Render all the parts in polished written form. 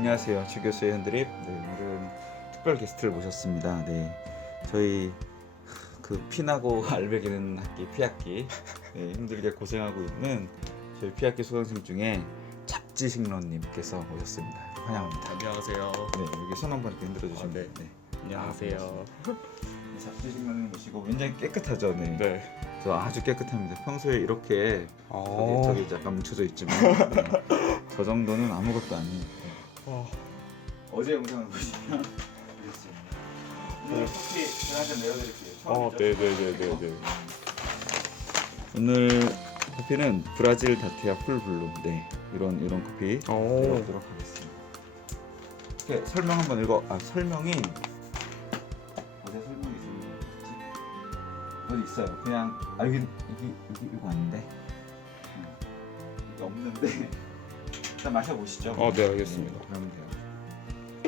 안녕하세요. 주 교수의 현드립. 오늘은 특별 게스트를 모셨습니다. 저희 그 피나고 알배기는 학기 피학기 힘들게 고생하고 있는 저희 피학기 수강생 중에 잡지식론님께서 오셨습니다. 환영합니다. 안녕하세요. 여기 손 한번 이렇게 흔들어 주시면 네. 안녕하세요. 잡지식론님 모시고 굉장히 깨끗하죠. 네. 저 아주 깨끗합니다. 평소에 이렇게 저기 약간 뭉쳐져 있지만 저 정도는 아무것도 아니에요. 어제 영상을 보시면 오늘 커피 제가 한잔 내려드릴게요. 네네네네. 오늘 커피는 브라질 다티아 풀블루. 이런 커피 내려보도록 하겠습니다. 이렇게 설명 한번 설명이 어제 설명이 있었는데 어디 있어요. 그냥 여기 이거 아닌데 이게 없는데 일단 마셔보시죠. 네, 알겠습니다. 그러면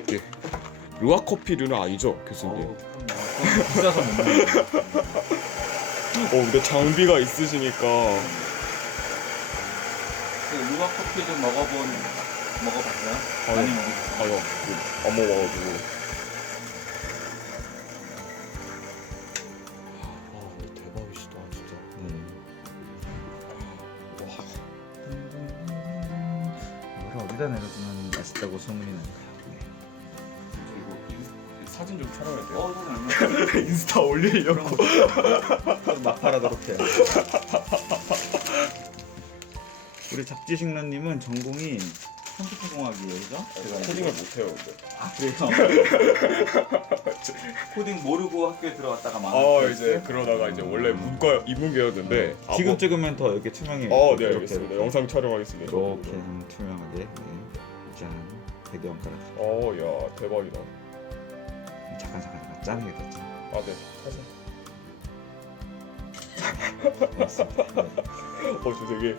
돼요. 루아 커피류는 아니죠, 교수님? 비싸서 먹는 거예요. 근데 장비가 있으시니까. 루아 커피 좀 먹어봤어요? 많이 먹어봤어요? 아니요, 안 먹어가지고. 대박이시다, 진짜. 이거를 어디다 내려주면 맛있다고 소문이 날까요? 사진 좀 촬영해도 돼요? 저는 인스타 올리려고. 막팔하도록 해요. 우리 잡지식론님은 전공이 컴퓨터공학이에요, 그죠? 코딩을 못해요, 근데. 그래요? 코딩 모르고 학교에 들어갔다가 이제 그러다가 이제 원래 인문계였는데. 지금 찍으면 더 이렇게 투명해요. 네, 알겠습니다. 영상 촬영하겠습니다. 이렇게 하면 투명하게. 짠. 배경 깔아드릴게요. 야, 대박이다. 잠깐 짜는 게 더 짠. 네. 사진. 고맙습니다. 저 되게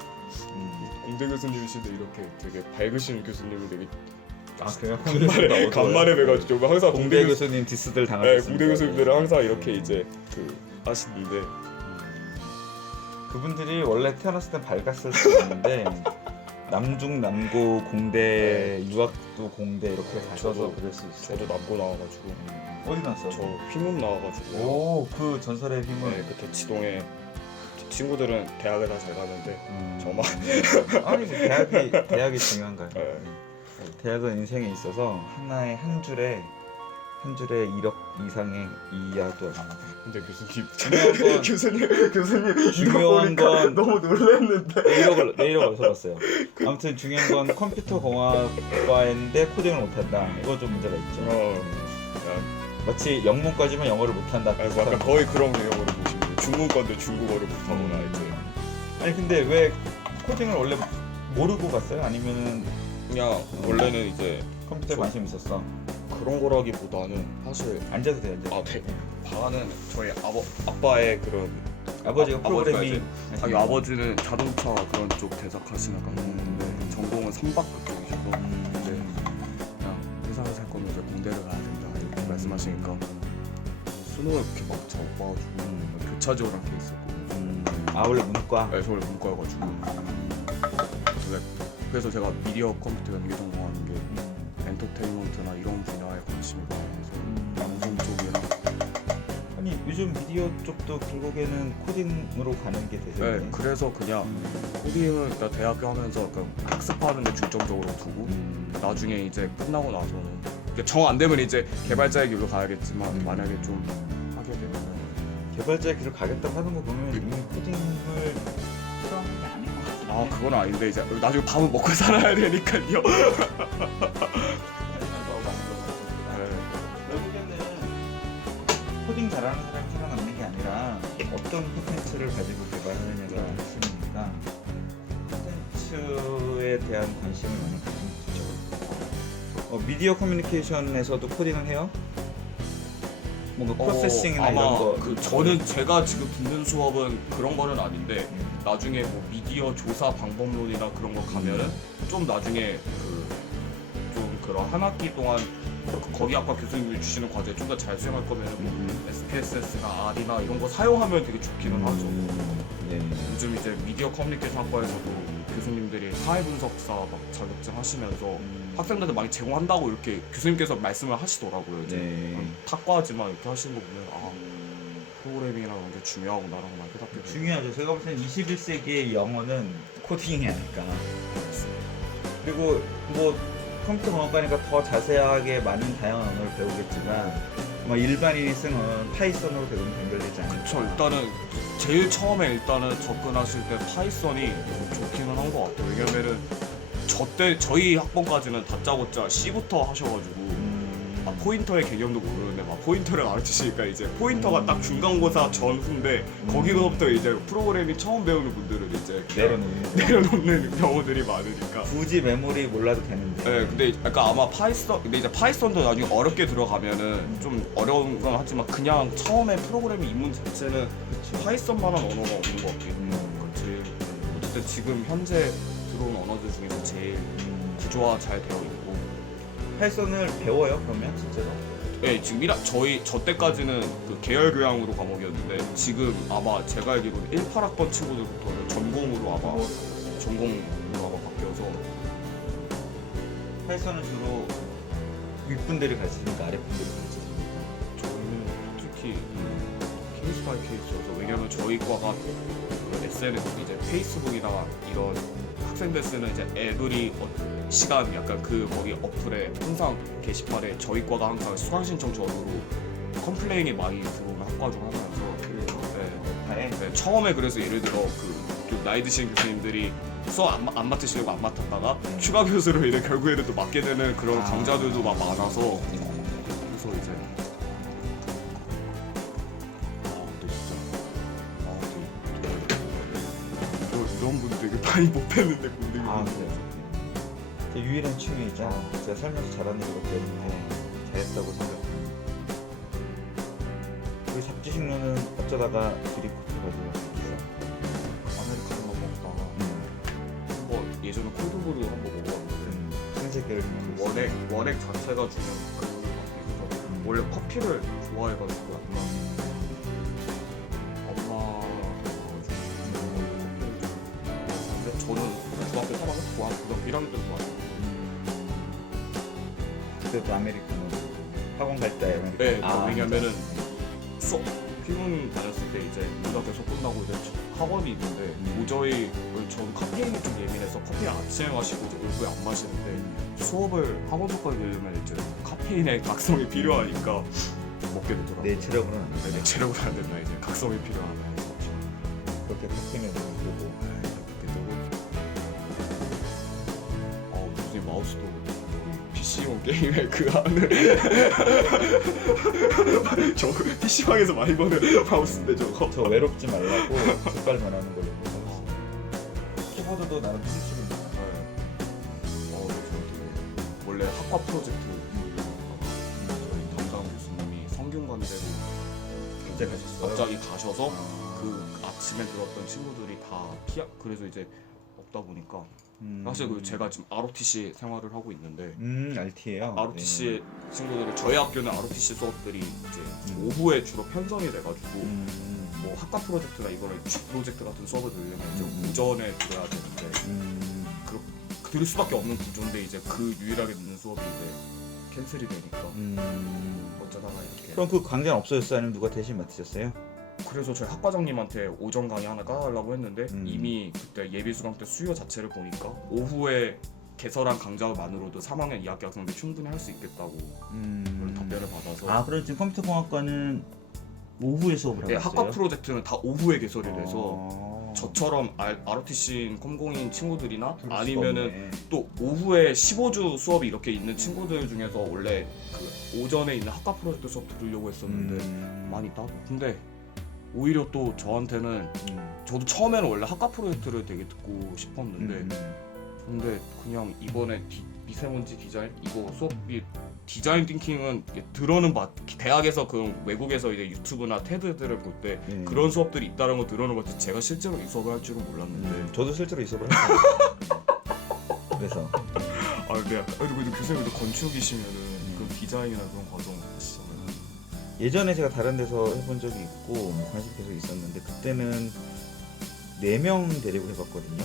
공대 교수님이신데 이렇게 되게 밝으신 교수님을 되게 그래요? 간만에 뵈가지고 좀 항상 공대 교수님 디스들 당하셨습니다. 공대 교수님들은 항상 이렇게 이제 하시는데 그분들이 원래 태어났을 땐 밝았을 수 있는데 남중 남고 공대 유학도 공대 이렇게 가셔서 그럴 수 있어요. 저도 남고 나와가지고 어디 나왔어요? 저 휘문 나와가지고 그 전설의 힘을. 그때 지동에 친구들은 대학을 다 잘 가는데 저만 아니 대학이 중요한가요? 대학은 인생에 있어서 하나의 한 줄에 1억 이상의 이하도 아닙니다. 근데 교수님 교수님 중요한 건 너무 놀랐는데 내 1억 어디서 봤어요? 아무튼 중요한 건 컴퓨터 공학과인데 코딩을 못한다. 이거 좀 문제가 있죠. 마치 영문과지만 영어를 못한다. 약간 거의 그런 개념으로 보시면 돼요. 중문과인데 중국어를 못하거나 이제. 아니 근데 왜 코딩을 원래 모르고 갔어요? 아니면은 그냥 원래는 이제 컴퓨터에 관심 있었어? 그런 거라기보다는 사실 앉아도 돼. 반은 저희 아빠의 그런 아버지가 프로그래밍 아버지는 자동차 그런 쪽 제작하시는 분인데 전공은 선박 쪽이셔서 그냥 회사를 살 거면 이제 공대를 가야 된다 이렇게 말씀하시니까 수능을 그렇게 막 잘 못 봐가지고 교차 지원할 게 있었고 원래 문과? 네, 저 원래 문과여가지고 그래서 제가 미디어 컴퓨터 연계 전공하는 게 엔터테인먼트나 이런 분야에 관심이 많아서 방송 쪽이나 아니 요즘 미디어 쪽도 결국에는 코딩으로 가는 게 되죠. 그래서 그냥 코딩을 일단 대학교 하면서 학습하는 데 중점적으로 두고 나중에 이제 끝나고 나서는 정 안 되면 이제 개발자의 길로 가야겠지만 만약에 좀 하게 되면 개발자의 길을 가겠다고 하는 거 보면 이미 코딩을 싫어하는 게 아닌 것 같아요. 그건 아닌데 이제 나중에 밥은 먹고 살아야 되니까요. 결국에는 코딩 잘하는 사람이 살아남는 게 아니라 어떤 콘텐츠를 가지고 개발하느냐가 핵심이니까 콘텐츠에 대한 관심을 많이 가지면 좋죠. 미디어 커뮤니케이션에서도 코딩을 해요? 뭔가 프로세싱이나 이런 거. 저는 제가 지금 듣는 수업은 그런 거는 아닌데 나중에 뭐 미디어 조사 방법론이나 그런 거 가면은 좀 나중에 좀 그런 한 학기 동안 거기 아까 교수님이 주시는 과제 좀 더 잘 수행할 거면은 뭐 SPSS나 R이나 이런 거 사용하면 되게 좋기는 하죠. 요즘 이제 미디어 커뮤니케이션 학과에서도 교수님들이 사회분석사 막 자격증 하시면서 학생들한테 많이 제공한다고 이렇게 교수님께서 말씀을 하시더라고요. 이제 네. 탁과지만 이렇게 하시는 거 보면 아 프로그래밍이라는 게 중요하구나라고 많이 깨닫게 돼요. 중요하죠. 제가 볼 때는 21세기의 영어는 코딩이 아닐까. 그리고 뭐 컴퓨터 공학과니까 더 자세하게 많은 다양한 언어를 배우겠지만 뭐 일반인이 쓰는 파이썬으로 대부분 연결되지 않을까. 그쵸. 일단은 제일 처음에 일단은 접근하실 때 파이썬이 좋기는 한 것 같아요. 왜냐면은 저희 학번까지는 다짜고짜 C부터 하셔가지고 포인터의 개념도 모르는데 막 포인터를 가르치시니까 이제 포인터가 딱 중간고사 전후인데 거기서부터 이제 프로그래밍 처음 배우는 분들은 이제 내려놓는 경우들이 많으니까. 굳이 메모리 몰라도 되는데. 네, 근데 약간 아마 근데 이제 파이썬도 나중에 어렵게 들어가면은 좀 어려운 건 하지만 그냥 처음에 프로그래밍 입문 자체는 그쵸. 파이썬만한 언어가 없는 것 같긴 해요. 그러니까 제일 어쨌든 지금 현재 들어온 언어들 중에서 제일 구조화 잘 되어 있고. 파이썬을 배워요 그러면 실제로? 네, 지금 저 때까지는 그 계열 교양으로 과목이었는데 지금 아마 제가 알기로는 18학번 친구들부터는 전공으로 아마 바뀌어서. 파이썬은 주로 윗분들이 가르치니까 아랫분들이 가르치니까. 저는 특히 케이스 바이 케이스여서 왜냐면 저희 과가 그 SNS 이제 페이스북이나 이런 학생들 쓰는 이제 애들이 시간 약간 거기 어플에 항상 게시판에 저희 과가 항상 수강 신청 전후로 컴플레인이 많이 들어오는 학과 중 하나여서 네, 처음에 그래서 예를 들어 좀 나이 드신 교수님들이 수업 안 맡으시려고 안 맡았다가 추가 교수로 인해 결국에는 또 맡게 되는 그런 강좌들도 막 많아서 그래서 이제 이런 분 되게 많이 못 뵀는데 군대가. 아 그래요? 제 유일한 취미이자 제가 살면서 잘하는 것 때문에 잘했다고 생각합니다. 우리 잡지식로는 어쩌다가 드립커피 가지고 아메리카노 먹다가 한번 예전에 콜드브루 한번 먹어봤는데 신세계를 원액 자체가 주는 그런 맛이 있어서 원래 커피를 좋아해가지고 근데 저는 중학교 3학년 고등학교 1학년 때 좋아했어요. 그때도 아메리카노 학원 갈 때 아메리카노. 네, 왜냐면은 수업 피문 다녔을 때 이제 고등학교 수업 끝나고 이제 학원이 있는데 도저히 저는 카페인에 좀 예민해서 커피를 아침에 마시고 이제 오후에 안 마시는데 수업을 학원 수업까지 들으면 이제 카페인의 각성이 필요하니까 먹게 되더라고요. 내 체력으로는 안 돼. 내 체력은 안 된다. 이제 각성이 필요하다. 그렇게 카페인을 먹고 무슨 마우스도 PC용 게임의 그 안을 저 PC방에서 많이 보는 마우스인데 저거. 저 외롭지 말라고 색깔 변하는 걸로 보고 키보드도 나름 편집입니다. 원래 학과 프로젝트 저희 담당 교수님이 성균관대로 갑자기 가셔서 그 아침에 들었던 친구들이 다 그래서 이제 없다 보니까 사실 제가 지금 ROTC 생활을 하고 있는데 RT예요. ROTC 친구들이 저희 학교는 ROTC 수업들이 이제 오후에 주로 편성이 돼가지고 뭐 학과 프로젝트나 이거를 프로젝트 같은 수업을 들으려면 이제 오전에 들어야 되는데 들을 수밖에 없는 구조인데 이제 그 유일하게 듣는 수업이 이제 캔슬이 되니까 어쩌다가 이렇게. 그럼 그 강좌는 없어졌어요? 아니면 누가 대신 맡으셨어요? 그래서 저희 학과장님한테 오전 강의 하나 깔아달라고 했는데 이미 그때 예비수강 때 수요 자체를 보니까 오후에 개설한 강좌만으로도 3학년 2학기 학생들 충분히 할 수 있겠다고 그런 답변을 받아서. 그럼 지금 컴퓨터공학과는 오후에 수업을 하고 네, 있어요? 학과 프로젝트는 다 오후에 개설이 돼서 저처럼 ROTC인 컴공인 친구들이나 아니면은 또 오후에 15주 수업이 이렇게 있는 친구들 중에서 원래 그 오전에 있는 학과 프로젝트 수업 들으려고 했었는데 많이 따로. 근데 오히려 또 저한테는 저도 처음에는 원래 학과 프로젝트를 되게 듣고 싶었는데 근데 그냥 이번에 미세먼지 디자인 이거 수업이 디자인 띵킹은 들어는 대학에서 그 외국에서 이제 유튜브나 테드들을 볼 때 그런 수업들이 있다는 거 들어는 봤지 제가 실제로 이 수업을 할 줄은 몰랐는데. 저도 실제로 이 수업을 했어요. 그래서 근데 그래도 교수님도 건축이시면은 그 디자인이나 그런 과정 하시잖아요. 예전에 제가 다른 데서 해본 적이 있고 관심 계속 있었는데 그때는 4명 데리고 해봤거든요.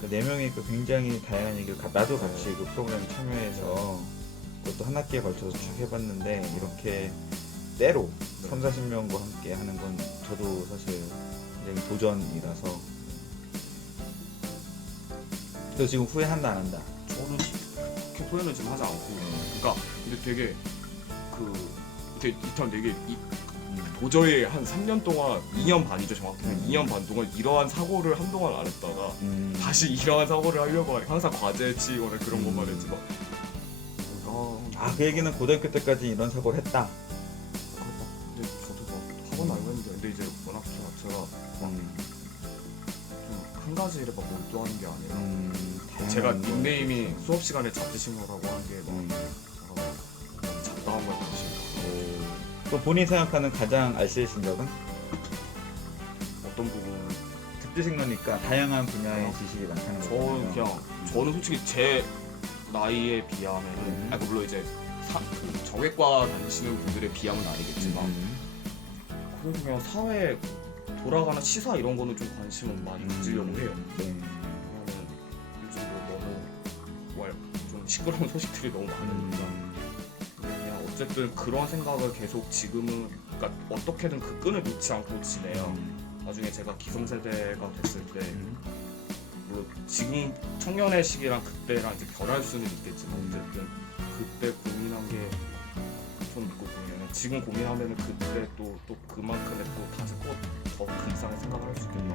그 4명이 그 굉장히 다양한 얘기를 나도 같이 그 프로그램에 참여해서 그것도 한 학기에 걸쳐서 쭉 해봤는데 이렇게 때로 네. 3, 40명과 함께 하는 건 저도 사실 굉장히 도전이라서 너 지금 후회한다 안 한다? 저는 그렇게 후회는 지금 하지 않고 그러니까 근데 되게 일단 되게 도저히 한 3년 동안 2년 반이죠 정확히 2년 반 동안 이러한 사고를 한동안 안 했다가 다시 이러한 사고를 하려고 하니까 항상 과제에 치이거나 그런 것만 했지 막 그 얘기는 고등학교 때까지 이런 사고를 했다. 근데 저도 막 학원 다녔는데 근데 이제 워낙 제가 한 가지 일에 막 몰두하는 게 아니라 제가 닉네임이 수업 시간에 잡지신거라고 하는 게막 잡다한 걸 사실 또 본인이 생각하는 가장 알쓸신 적은? 어떤 부분은 특지식로니까 다양한 분야의 지식이 많다는 거죠. 저는 솔직히 제 나이에 비하면은 물론 이제 정외과 다니시는 분들에 비하면 아니겠지만 그냥 사회 돌아가는 시사 이런 거는 좀 관심은 많이 가지려고 해요. 왜냐면 요즘 너무 좀 시끄러운 소식들이 너무 많으니까 그냥 어쨌든 그런 생각을 계속 지금은 그러니까 어떻게든 그 끈을 놓지 않고 지내요. 나중에 제가 기성세대가 됐을 때 물론 지금 청년의 시기랑 그때랑 이제 변할 수는 있겠지만 어쨌든 그때 고민한 게 좀 있고 보면 지금 고민하면은 그때 또 그만큼의 또 다시 더 그 이상의 생각을 할 수 있겠다.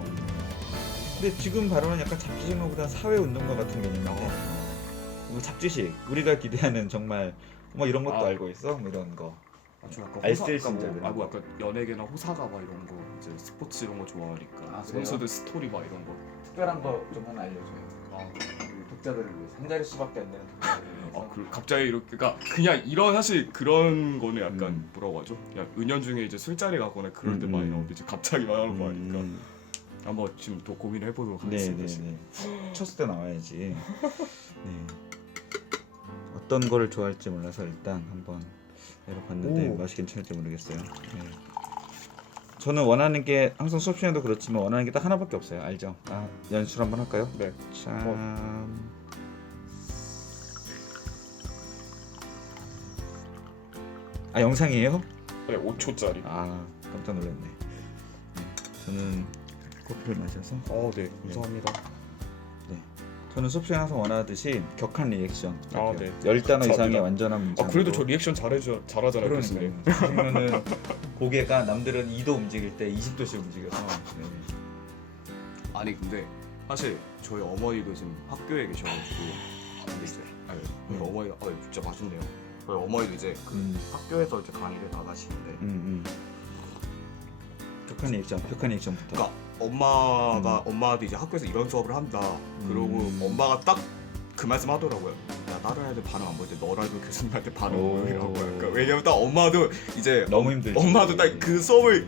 근데 지금 발언은 약간 잡지식로보다 사회운동가 같은 개념인데 잡지식 우리가 기대하는 정말 뭐 이런 것도 알고 있어? 뭐 이런 거 좀 약간 알쓸신자들 약간 연예계나 호사가 막 이런 거 이제 스포츠 이런 거 좋아하니까 선수들 스토리 막 이런 거 특별한 거 좀 하나 알려줘요. 독자들을 위해서 한 자릿수밖에 안 되는 독자들을 위해서. 갑자기 이렇게 그냥 이런 사실 그런 거는 약간 뭐라고 하죠? 그냥 은연중에 이제 술자리 가거나 그럴 때 많이 나오는데 이제 갑자기 말하는 거 하니까 한번 지금 또 고민을 해보도록 하겠습니다. 네네네. 쳤을 때 나와야지. 네. 어떤 거를 좋아할지 몰라서 일단 한번 해봤는데 맛이 괜찮을지 모르겠어요. 네. 저는 원하는 게 항상 수업 시간도 그렇지만 원하는 게 딱 하나밖에 없어요. 알죠? 연출 한번 할까요? 네. 참. 영상이에요? 네, 5초짜리. 깜짝 놀랐네. 네, 저는 커피를 마셔서. 네, 감사합니다. 네. 저는 수업 시간에 항상 원하듯이 격한 리액션. 네. 10단어 이상의 완전한 문장. 그래도 저 리액션 잘하잖아요, 교수님. 그러면은 고개가 남들은 2도 움직일 때 20도씩 움직여서. 네. 아니 근데 사실 저희 어머니도 지금 학교에 계셔가지고 근데 이제 어머니가 진짜 맛있네요. 저희 어머니도 이제 학교에서 이제 강의를 나가시는데 격한 리액션부터. 그러니까 엄마도 이제 학교에서 이런 수업을 한다. 그러고 엄마가 딱 그 말씀 하더라고요. 야 다른 애들 반응 안 보일 때 너라도 교수님한테 반응 보이라고. 그러니까 왜냐면 딱 엄마도 이제 너무 힘들지. 엄마도 딱 그 수업의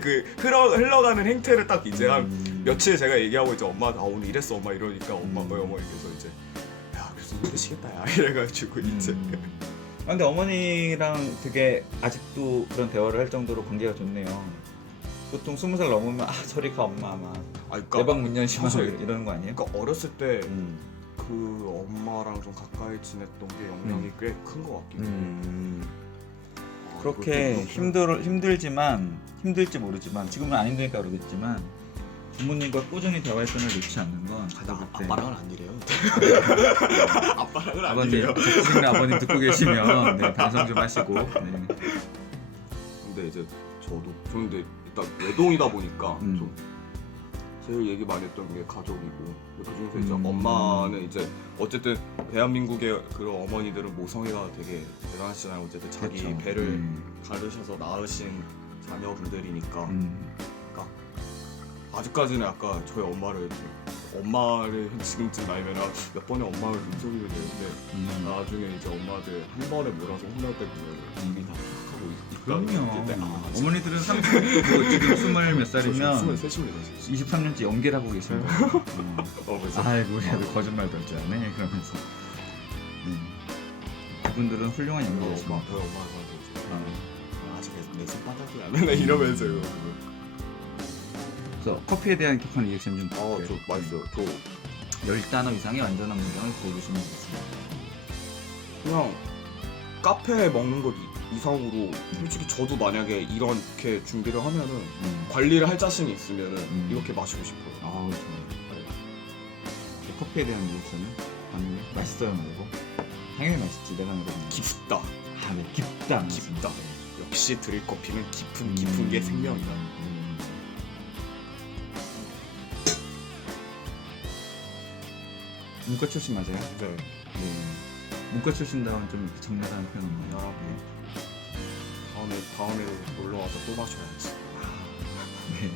그 흘러가는 행태를 딱 이제 한 며칠 제가 얘기하고 이제 엄마 오늘 이랬어 엄마 이러니까 어머니께서 이제 야 교수님 힘드시겠다 야 이래가지고 이제. 근데 어머니랑 되게 아직도 그런 대화를 할 정도로 관계가 좋네요. 보통 20살 넘으면 저리 가 엄마 아마 그러니까 내방 문연 심하고 사실 이러는 거 아니에요? 그러니까 어렸을 때 그 엄마랑 좀 가까이 지냈던 게 영향이 꽤 큰 것 같기도 해요. 그렇게 힘들지만 힘들지 모르지만 지금은 안 힘드니까 그러겠지만 부모님과 꾸준히 대화의 끈을 놓지 않는 건 아빠랑은 안 이래요. 아빠랑은 안 아버님, 이래요. 적으신 아버님 듣고 계시면 반성 좀 하시고. 네. 근데 이제 저는 근데 일단 외동이다 보니까 좀 제일 얘기 많이 했던 게 가족이고 그 중에서 이제 엄마는 이제 어쨌든 대한민국의 그런 어머니들은 모성애가 되게 대단하시잖아요. 어쨌든 자기 그렇죠. 배를 가르셔서 낳으신 자녀분들이니까 그러니까 아직까지는 아까 저희 엄마를 지금쯤 나이면 몇 번의 엄마를 눈소리를 내는데 나중에 이제 엄마들 한 번에 몰아서 혼날 때 보면 이미 다 파악하고 있다는 때 어머니들은 상상 지금 20 몇 살이면 23입니다. 23년째 연기를 하고 계신 거예요. 아이고 그래서. 거짓말도 할 줄 아네 그러면서 그분들은 훌륭한 연기였습니다. 저희 엄마가 저한테 아직 내 손바닥이 안 되네 이러면서요. 그래서 커피에 대한 격한 리액션 좀 저 맛있어요. 10단어 이상의 완전한 문장을 보여주시면 되겠습니다. 그냥 카페에 먹는 것 이상으로 솔직히 저도 만약에 이렇게 준비를 하면은 관리를 할 자신이 있으면은 이렇게 마시고 싶어요. 아, 좋아요. 커피에 대한 리액션은? 아니요, 맛있어요 말고. 당연히 맛있지, 내가 말하는. 깊다. 아, 네, 깊다. 깊다. 역시 드립 커피는 깊은 게 생명이다. 문과 출신 맞아요? 네. 네. 문과 출신다운 좀 정나다는 표현 없나요? 아, 네. 다음에 놀러 와서 또 마셔야지. 네.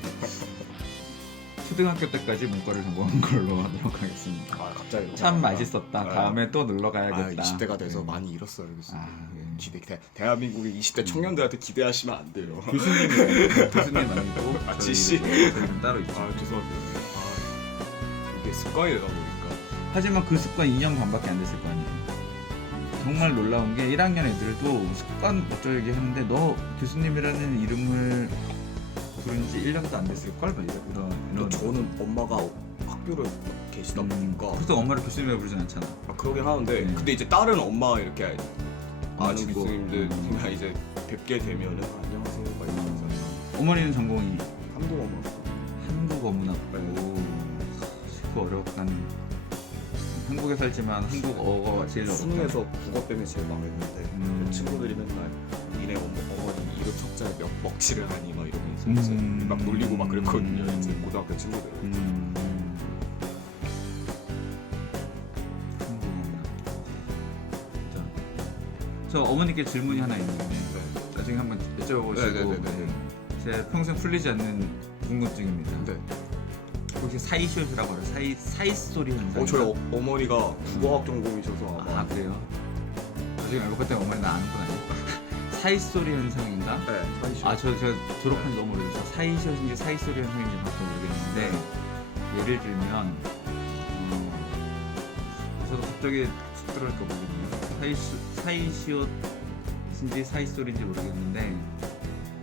초등학교 때까지 문과를 전공한 걸로 하도록 하겠습니다. 아, 갑자기 참 맛있었다. 아, 다음에 또 놀러 가야겠다. 아, 20대가 돼서 네. 많이 잃었어요. 그래서 아, 네. 대한민국의 20대 청년들한테 기대하시면 안 돼요. 교수님 아니고 아, 저희 지씨. 저희는 따로 있죠. 아, 죄송합니다. 아, 이게 습관이 되다 보니까. 하지만 그 습관 2년 반밖에 안 됐을 거 아니에요. 정말 놀라운 게 1학년 애들도 습관 어쩌기 했는데 너 교수님이라는 이름을 부른 지 1년도 안 됐을걸? 막 이런 저는 엄마가 학교를 계시다 보니까 그래서 엄마를 교수님이라고 부르진 않잖아. 그러긴 하는데 네. 근데 이제 다른 엄마 이렇게 아는 친구. 교수님들 그냥 이제 뵙게 되면은 안녕하세요 막 이러면서 어머니는 전공이 한국어만 한국어문학부. 그 어렵다는. 한국에 살지만 한국어가 제일 어렵다. 수능에서 국어 때문에 제일 망했는데 친구들이 맨날 니네 어머니 이름 석자에 몇 먹칠을 하니 막 이러면서 이제 막 놀리고 막 그랬거든요. 이제 고등학교 친구들. 저 어머니께 질문이 하나 있는데 네. 나중에 한번 여쭤보고 네네네네. 제 평생 풀리지 않는 궁금증입니다. 네. 혹시 사이쇼라고 알아요? 사이소리 현상. 저희 어머니가 국어학 전공이셔서 아마. 아 그래요? 나중에 알고 봤더니 어머니 나 아는 건 아니에요? 사이소리 현상인가? 네. 사이쇼. 아 제가 졸업한 지 너무 오래돼서 사이쇼인지 사이소리 현상인지 밖에 모르겠는데 예를 들면 저도 갑자기 툭 들어올까 모르겠네요. 사이쇼인지 사이소리인지 모르겠는데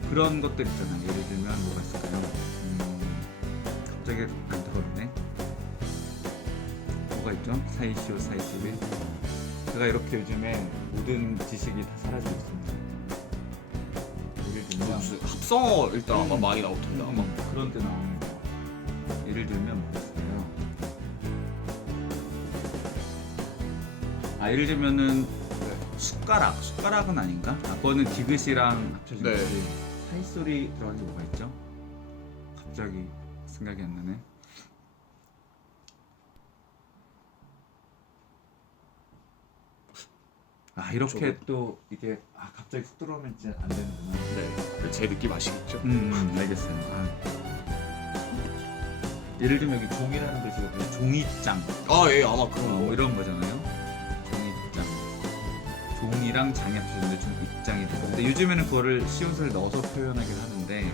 그런 것들 있잖아요. 예를 들면 뭐가 있을까요? 갑자기 안 떠오르네. 뭐가 있죠? 사이쇼, 사이소리. 제가 이렇게 요즘에 모든 지식이 다 사라지고 있습니다. 예를 들면 무슨 합성어 일단 아마 많이 나올 텐데 아마. 그런 데 나오는 거. 예를 들면 뭐가 있을까요? 아 예를 들면은 숟가락은 아닌가? 아 그거는 디귿이랑 합쳐진 네. 거지. 사이소리 들어간 게 뭐가 있죠? 갑자기 생각이 안 나네. 아 이렇게 또 이게 갑자기 훅 들어오면 진짜 안 되는구나. 네. 제 느낌 아시겠죠? 알겠어요. 예를 들면 여기 종이라는 글씨가 종이장. 아, 예, 아마 그런 뭐 거. 이런 거잖아요. 종이장. 종이랑 장이 합쳐졌는데 종이장이 되고. 근데 요즘에는 그거를 시옷을 넣어서 표현하긴 하는데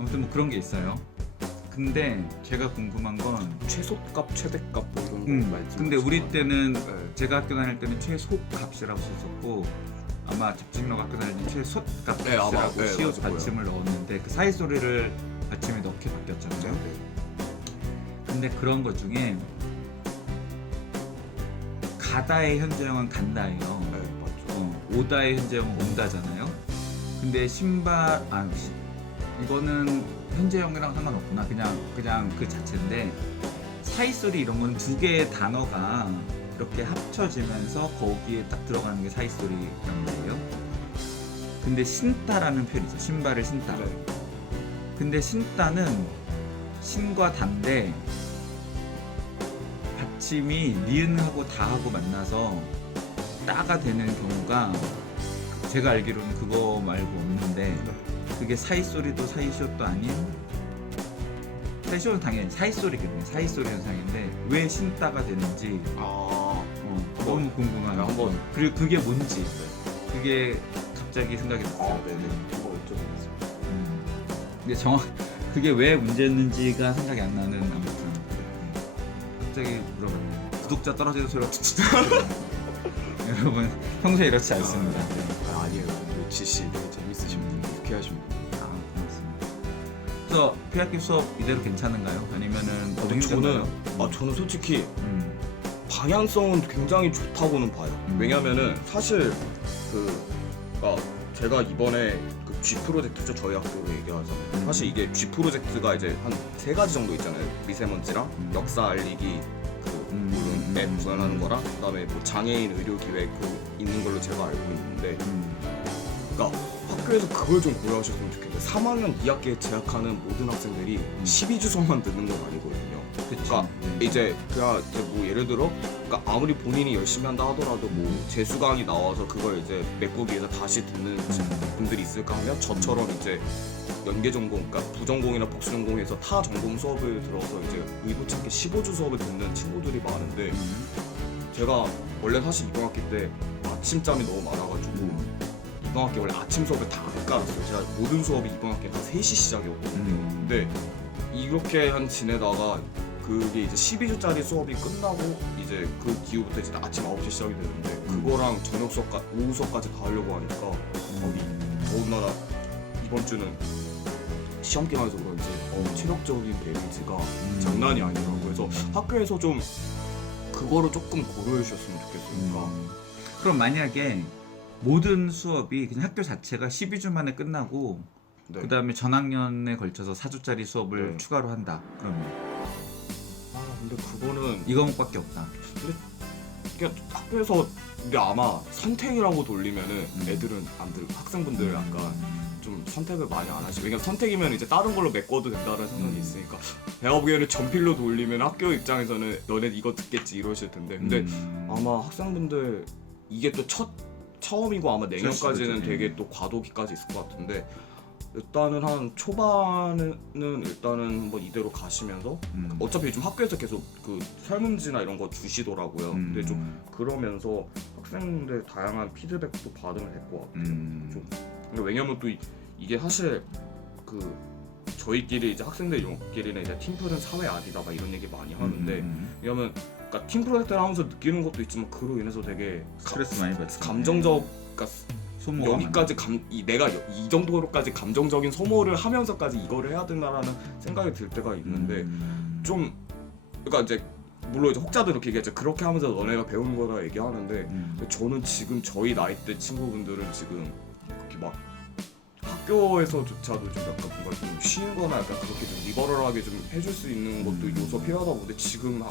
아무튼 뭐 그런 게 있어요. 근데 제가 궁금한 건 최소값, 최대값 뭐 이런 거 말씀. 근데 우리 때는 네. 제가 학교 다닐 때는 최소값이라고 썼었고 아마 집중력 학교 다닐 때는 최소값이라고 네, 아마, 네, 시옷 맞을 받침을 넣었는데 그 사이 소리를 받침에 넣게 바뀌었잖아요. 네. 근데 그런 것 중에 가다의 현재형은 간다예요. 네, 맞죠. 오다의 현재형은 온다잖아요. 근데 신발 이거는 현재형이랑 상관없구나. 그냥 그 자체인데 사이소리 이런 건 두 개의 단어가 이렇게 합쳐지면서 거기에 딱 들어가는 게 사이소리란 말이에요. 근데 신다라는 표현이 있어. 신발을 신다. 네. 근데 신다는 신과 단데 받침이 니은하고 다하고 만나서 따가 되는 경우가 제가 알기로는 그거 말고 없는데 그게 사이소리도 사이쇼도 아닌 사이쇼는 당연히 사이소리겠네. 사이소리 현상인데 왜 신따가 되는지 너무 궁금한 네, 한번. 그리고 그게 뭔지 그게 갑자기 생각이 났어요. 네네. 한번 여쭤보겠습니다. 근데 그게 왜 문제였는지가 생각이 안 나는 아무튼 갑자기 물어봤네요. 구독자 떨어지는 소리가 여러분 평소에 이렇지 않습니다. 아니에요. 지씨 되게 재밌으신 분, 유쾌하신 분. 고맙습니다. 지금부터 피학기 수업 이대로 괜찮은가요? 아니면은 더 근데 힘든가요? 저는 솔직히 음. 방향성은 굉장히 좋다고는 봐요. 왜냐면은 사실 제가 이번에 그 G 프로젝트죠, 저희 학교로 얘기하자면 사실 이게 G 프로젝트가 이제 한 3가지 정도 있잖아요. 미세먼지랑 역사 알리기 물론 앱 구현하는 거랑 그다음에 뭐 장애인 의료 기획 있는 걸로 제가 알고 있는데, 그러니까 학교에서 그걸 좀 고려하셨으면 좋겠는데 3학년 2학기에 재학하는 모든 학생들이 12주 수업만 듣는 건 아니거든요. 그러니까 이제 그냥 뭐 예를 들어 그러니까 아무리 본인이 열심히 한다 하더라도 뭐 재수 강의 나와서 그걸 이제 메꾸기 위해서 다시 듣는 분들이 있을까 하면 저처럼 이제 연계 전공, 그러니까 부전공이나 복수 전공에서 타 전공 수업을 들어서 이제 의도치 않게 15주 수업을 듣는 친구들이 많은데, 제가 원래 사실 이번 학기 때 아침잠이 너무 많아가지고 이번 학기 원래 아침 수업을 다 안 깔았어요. 제가 모든 수업이 이번 학기 다 3시 시작이었거든요. 근데 이렇게 지내다가 그게 이제 12주짜리 수업이 끝나고 이제 그 기후부터 이제 아침 9시 시작이 되는데 그거랑 저녁 수업, 오후 수업까지 다 하려고 하니까 더군다나 이번 주는 시험 기간에서 그런지 체력적인 데미지가 장난이 아니더라고요. 그래서 학교에서 좀 그거를 조금 고려해 주셨으면 좋겠으니까. 그럼 만약에 모든 수업이 그냥 학교 자체가 12주 만에 끝나고 네. 그 다음에 전학년에 걸쳐서 4주짜리 수업을 네. 추가로 한다. 그러면 근데 그거는 이 과목밖에 없다. 그냥 학교에서 근데 아마 선택이라고 돌리면은 애들은 안 들, 학생분들 약간 좀 선택을 많이 안 하시고, 왜냐면 선택이면 이제 다른 걸로 메꿔도 된다는 생각이 있으니까 내가 보기에는 전필로 돌리면 학교 입장에서는 너네 이거 듣겠지 이러실 텐데, 근데 아마 학생분들 이게 또 처음이고 아마 내년까지는 되게 또 과도기까지 있을 것 같은데, 일단은 한 초반은 일단은 한번 이대로 가시면서 어차피 좀 학교에서 계속 그 설문지나 이런 거 주시더라고요. 근데 좀 그러면서 학생들 다양한 피드백도 받으면 될 것 같아요. 좀. 근데 왜냐면 또 이게 사실 그 저희끼리 이제 학생들끼리는 이제 팀플은 사회 아니다 막 이런 얘기 많이 하는데, 왜냐면 그러니까 팀 프로젝트를 하면서 느끼는 것도 있지만 그로 인해서 되게 스트레스 많이 받지. 감정적, 그러니까 소모가 여기까지 내가 이 정도로까지 감정적인 소모를 하면서까지 이거를 해야 된다라는 생각이 들 때가 있는데, 좀 그러니까 이제 물론 이제 혹자도 이렇게 얘기했죠. 그렇게 하면서 너네가 배우는 거다 얘기하는데 저는 지금 저희 나이 때 친구분들은 지금 그렇게 막 학교에서조차도 좀 약간 뭔가 좀 쉬는 거나 약간 그렇게 좀 리버럴하게 좀 해줄 수 있는 것도 요소 필요하다 보는데, 지금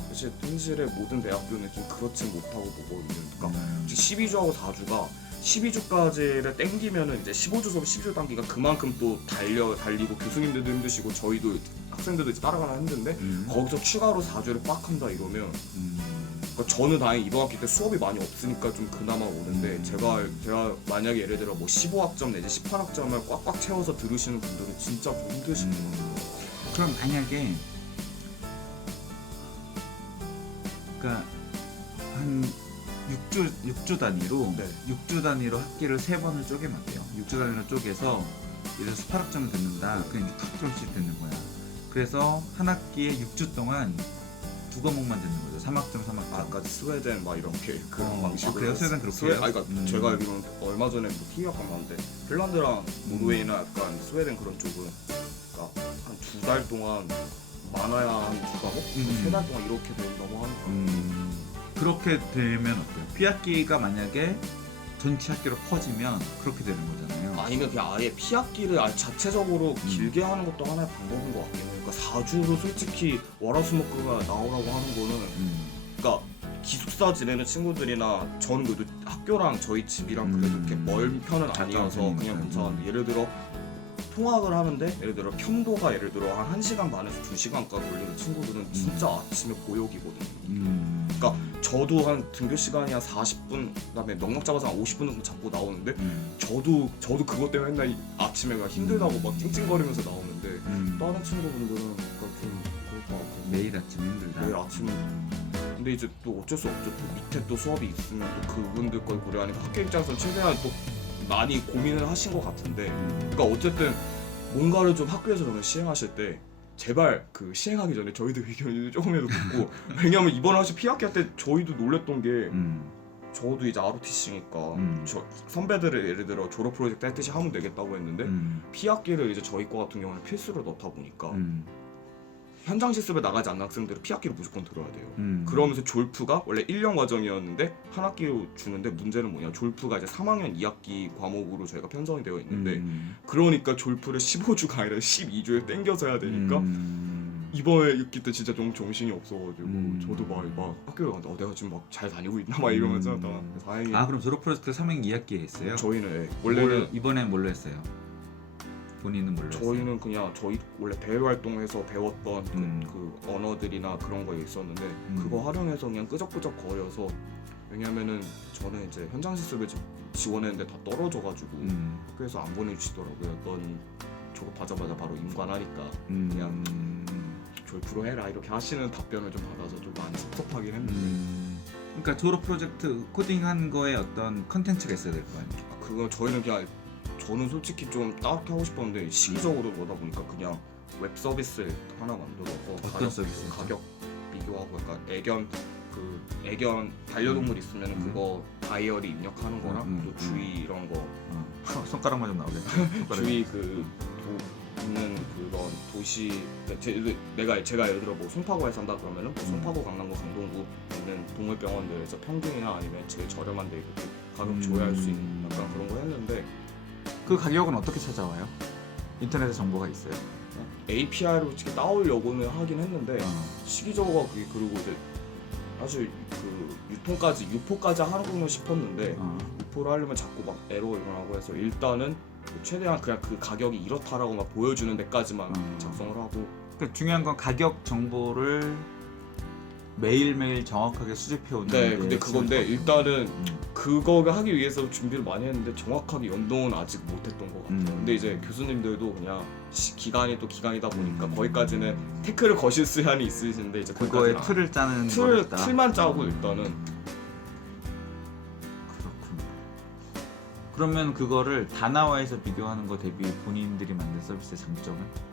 현실의 모든 대학교는 좀 그렇지 못하고 보거든요. 그러니까 12주하고 4주가 12주까지를 땡기면은 이제 15주 수업 12주 단기가 그만큼 또 달리고 교수님들도 힘드시고 저희도 학생들도 이제 따라가나 힘든데 거기서 추가로 4주를 빡 한다 이러면 그러니까 저는 다행히 이번 학기 때 수업이 많이 없으니까 좀 그나마 오는데, 제가 만약에 예를 들어 뭐 15학점 내지 18학점을 꽉꽉 채워서 들으시는 분들은 진짜 힘드실 것 같아요. 그럼 만약에 그러니까 한 6주 단위로 네. 6주 단위로 학기를 3번을 쪼개면 돼요. 6주 단위로 쪼개서 예를 들어 18학점을 듣는다. 그냥 6학점씩 듣는 거야. 그래서 한 학기에 6주 동안 2과목만 듣는 거죠. 3학점, 3학점. 아까 스웨덴 막 이렇게 그런 방식으로. 그래요? 스웨덴 그렇게 해요? 그러니까 제가 알기로는 얼마 전에 뭐 TV 약간 봤는데 핀란드랑 노르웨이나 약간 스웨덴 그런 쪽은 그러니까 한 2달 동안 많아야 한 2과목? 3달 동안 이렇게 넘어가니까. 그렇게 되면 어때요? B학기가 만약에 전체 학기로 퍼지면 그렇게 되는 거잖아요. 아니면 그냥 아예 P학기를 자체적으로 길게 하는 것도 하나의 방법인 것 같긴 해요. 그러니까 4주로 솔직히 월화수목금가 나오라고 하는 거는 그러니까 기숙사 지내는 친구들이나 저는 그래도 학교랑 저희 집이랑 그래도 이렇게 멀 편은 아니어서 그냥 괜찮은데, 예를 들어 통학을 하는데 예를 들어 편도가 예를 들어 한 1시간 반에서 2시간까지 걸리는 친구들은 진짜 아침에 고역이거든요. 그러니까 저도 한 등교 시간이 한 40분, 그다음에 넉넉 잡아서 한 50분 정도 잡고 나오는데 저도 그것 때문에 맨날 아침에 힘들다고 막 찡찡거리면서 나오는데 다른 친구분들은 그러니까 좀 그럴 것 같아요. 매일 아침 힘들다. 매일 아침은. 근데 이제 또 어쩔 수 없죠. 또 밑에 또 수업이 있으면 또 그분들 걸 고려하니까 학교 입장에서는 최대한 또 많이 고민을 하신 것 같은데, 그러니까 어쨌든 뭔가를 좀 학교에서 저는 시행하실 때 제발 그 시행하기 전에 저희도 의견을 조금이라도 듣고 왜냐면 이번 학기 P학기 할 때 저희도 놀랬던 게 저도 이제 ROTC니까 음. 저 선배들을 예를 들어 졸업 프로젝트 했듯이 하면 되겠다고 했는데 P학기를 이제 저희 거 같은 경우는 필수로 넣다 보니까 현장 실습에 나가지 않는 학생들은 P학기를 무조건 들어야 돼요. 그러면서 졸프가 원래 1년 과정이었는데 한 학기로 주는데 문제는 뭐냐, 졸프가 이제 3학년 2학기 과목으로 저희가 편성이 되어 있는데 그러니까 졸프를 15주가 아니라 12주에 땡겨서 해야 되니까 이번에 6기 때 진짜 좀 정신이 없어가지고 저도 막 학교에 갔는데 내가 지금 막 잘 다니고 있나 막 이러면서 하다가 다행히 그럼 졸업 프로젝트 3학년 2학기에 했어요? 저희는 원래는 이번엔 뭘로 했어요? 본인은 뭘로 했어요? 저희는 그냥 저희 원래 대외 활동에서 배웠던 그 언어들이나 그런 거 있었는데 그거 활용해서 그냥 끄적끄적 거려서, 왜냐면은 저는 이제 현장 실습을 지원했는데 다 떨어져가지고 학교에서 안 보내주시더라고요. 넌 졸업하자마자 바로 임관하니까 그냥 졸프로 해라 이렇게 하시는 답변을 좀 받아서 좀 많이 섭섭하긴 했는데 그러니까 졸업 프로젝트 코딩한 거에 어떤 컨텐츠가 있어야 될 거 아니에요? 그거 저희는 그냥 저는 솔직히 좀 따뜻하게 하고 싶었는데 시기적으로 그러다 보니까 그냥 웹 서비스 하나 만들어서 어떤 서비스죠? 가격 비교하고 약간 애견 반려동물 있으면 그거 다이어리 입력하는 거랑 또 주의 이런 거 손가락만 좀 나오겠죠? 주의 있는 그런 도시, 제가 예를 들어 뭐 송파구에 산다 그러면은 뭐 송파구, 강남구, 강동구 있는 동물병원들에서 평균이나 아니면 제일 저렴한 데 이렇게 가격 조회할 수 있는 약간 그런 거 했는데 그 가격은 어떻게 찾아와요? 인터넷에 정보가 있어요? API로 이렇게 따오려고는 하긴 했는데 시기적으로 그게, 그리고 이제 사실 그 유포까지 하는구나 싶었는데 유포를 하려면 자꾸 막 에러가 일어나고 해서 일단은 최대한 그냥 그 가격이 이렇다라고 막 보여주는 데까지만 작성을 하고. 그러니까 중요한 건 가격 정보를 매일매일 정확하게 수집해 오는 네, 근데 그건데 일단은 그거를 하기 위해서 준비를 많이 했는데 정확하게 연동은 아직 못했던 것 같아요. 근데 이제 교수님들도 그냥 기간이 또 기간이다 보니까 거기까지는 태클을 거실 수단이 있으신데 이제 그거에 틀을 짜는 거였다. 틀만 짜고 일단은. 그렇군요. 그러면 그거를 다나와에서 비교하는 거 대비 본인들이 만든 서비스의 장점은?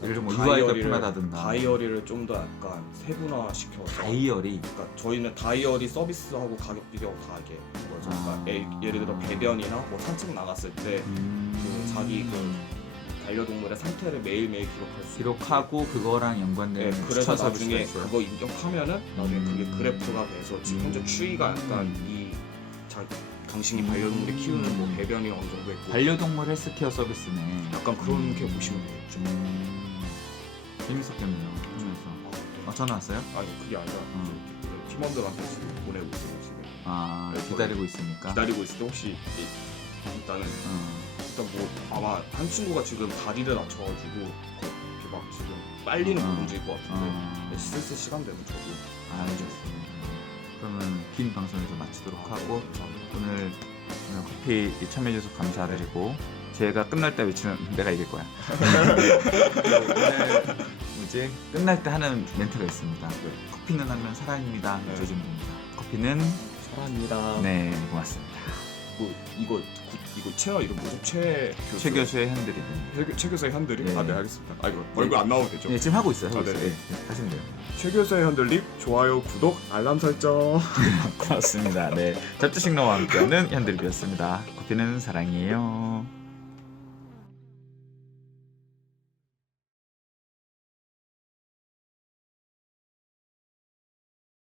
예를 들면 뭐 UI가 편하다든가 다이어리를 좀 더 약간 세분화 시켜서. 다이어리? 그러니까 저희는 다이어리 서비스하고 가격 비교하고 다 하게 거죠. 그러니까 예를 들어 배변이나 뭐 산책 나갔을 때 그 자기 그 반려동물의 상태를 매일매일 기록하고 그거랑 연관된 그래서 추천 나중에 서비스가 있어요. 그거 입력하면은 나중에 그게 그래프가 돼서 지금 현재 추이가 약간 당신이 반려동물이 키우는 뭐 배변이 어느 정도 있고 반려동물 헬스케어 서비스네. 약간 그런 게 보시면 되겠죠. 재밌었겠네요. 그래서 전화 왔어요? 아니 그게 아니라 팀원들한테 지금 보내고 있어요 지금. 기다리고 있으니까. 기다리고 있을 때 혹시 일단 뭐 아마 한 친구가 지금 다리를 다쳐가지고 이렇게 막 지금 빨리는 못 움직일 것 같은데 쓸 시간 되면 저도. 알겠습니다. 그러면 긴 방송에서 마치도록 하고 오늘 커피 참여해주셔서 감사드리고 제가 끝날 때 외치는 내가 이길 거야. 오늘 이제 끝날 때 하는 멘트가 있습니다. 커피는 하면 사랑입니다. 조준입니다. 커피는 사랑입니다. 네, 고맙습니다. 뭐 이거 채널 이름 뭐죠? 최 교수의 현들이. 최 교수의 현들이? 네. 네 알겠습니다. 이거 얼굴 안 나오면 되죠? 네, 지금 하고 있어요. 네. 하시면 돼요. 최 교수의 현들님 좋아요, 구독, 알람 설정. 고맙습니다. 네, 잡지식너와 함께하는 현들이었습니다. 커피는 사랑이에요.